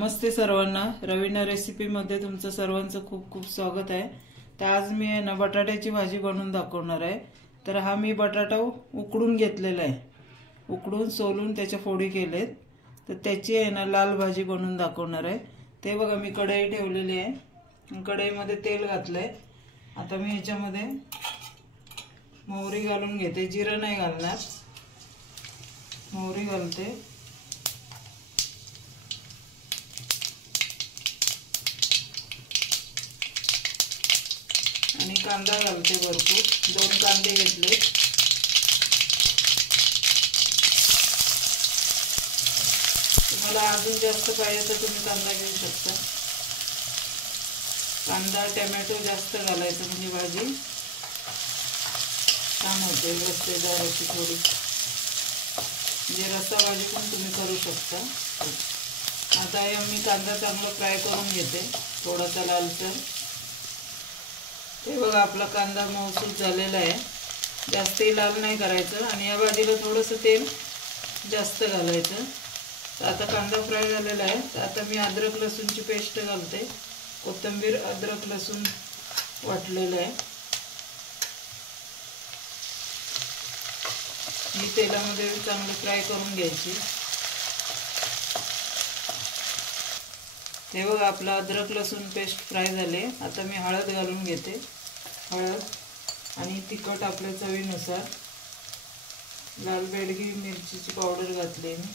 नमस्ते सर्वांना, रवीना रेसिपी मध्ये तुमचं सर्वांचं खूप खूप स्वागत आहे। तर आज मी ना बटाट्याची भाजी बनवून दाखवणार आहे। तर हा मी बटाटा उकडून घेतलेला आहे, उकडून सोलून त्याच्या फोडी केलेत। तर त्याची आहे ना लाल भाजी बनवून दाखवणार आहे। ते बघा मी कढई ठेवलेली आहे, कढईमध्ये तेल घातलंय। आता मी याच्यामध्ये मोहरी घालून घेते, जिरं नाही घालणार, मोहरी घालते। आणि कांदा घालते, भरपूर 2 कांदे घेतले। तुम्हाला अजून जास्त पाहिजे तर तुम्ही कांदा घेऊ शकता। कांदा टोमॅटो जास्त घालायचं म्हणजे भाजी छान होते, रस्सेदार अशी थोडी, म्हणजे रस्सा भाजी पण तुम्ही करू शकता। आता मी कांदा चांगला फ्राय करून घेते, थोडासा लालसर। हे बघा आपला कांदा मऊसूत झालेला आहे, जास्तही लाल नाही करायचं आणि या भाजीला थोडंसं तेल जास्त घालायचं। तर आता कांदा फ्राय झालेला आहे। तर आता मी अद्रक लसूणची पेस्ट घालते, कोथिंबीर अद्रक लसूण वाटलेलं आहे। ही तेलामध्ये चांगली फ्राय करून घ्यायची। हे बघा आपला अद्रक लसूण पेस्ट फ्राय झाले। आता मी हळद घालून घेते, हळद आणि तिखट आपल्या चवीनुसार। लाल बेडगी मिरचीची पावडर घातली मी।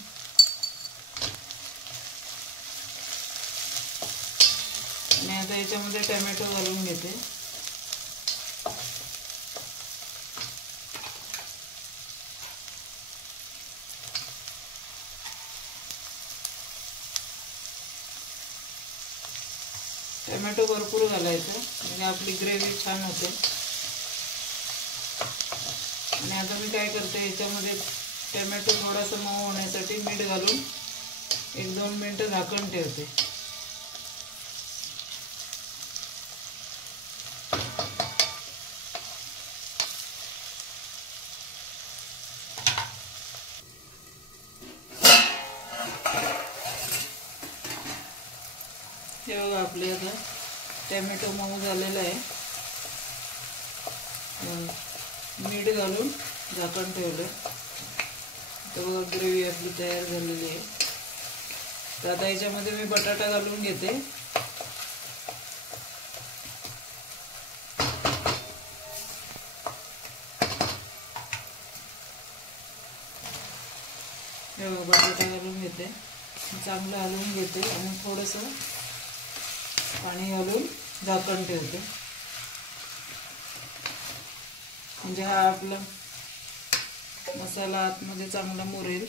आणि आता याच्यामध्ये टोमॅटो घालून घेते। टोमॅटो भरपूर घालायचं म्हणजे आपली ग्रेव्ही छान होते। आणि आता मी काय करते, याच्यामध्ये टोमॅटो थोडासा मऊ होण्यासाठी मीठ घालून 1-2 मिनिटं झाकण ठेवते। हे बघा आपले आता टोमॅटो मऊ झालेला आहे, मीठ घालून झाकण ठेवलं। तर बघा ग्रेव्ही आपली तयार झालेली आहे। तर आता याच्यामध्ये मी बटाटा घालून घेते। हे बघा बटाटा घालून घेते, चांगलं हलवून घेते आणि थोडंसं पाणी घालून झाकण ठेवते, म्हणजे हा आपला मसाला आतमध्ये चांगला मुरेल।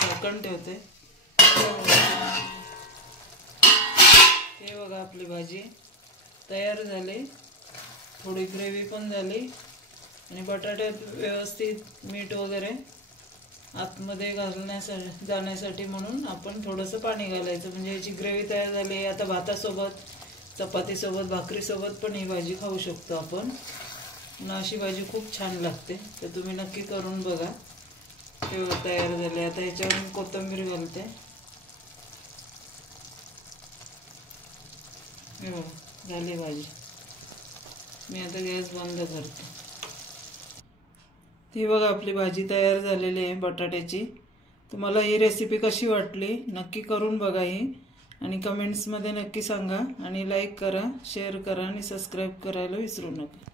झाकण ठेवते। हे बघा आपली भाजी तयार झाली, थोडी ग्रेव्ही पण झाली आणि बटाट्यात व्यवस्थित मीठ वगैरे आतमध्ये जाण्यासाठी म्हणून आपण थोडंसं पाणी घालायचं, म्हणजे याची ग्रेव्ही तयार झाली। आता भातासोबत, चपातीसोबत, भाकरीसोबत पण ही भाजी खाऊ शकतो आपण। आणि अशी भाजी खूप छान लागते, तर तुम्ही नक्की करून बघा। ते तयार झाले। आता याच्यावर मी कोथिंबीर घालते। झाली भाजी, मी आता गॅस बंद करते। ती बघा आपली भाजी तयार झालेली आहे बटाट्याची। तुम्हाला ही रेसिपी कशी वाटली नक्की करून बघा ही, आणि कमेंट्समध्ये नक्की सांगा। आणि लाईक करा, शेअर करा आणि सबस्क्राईब करायला विसरू नका।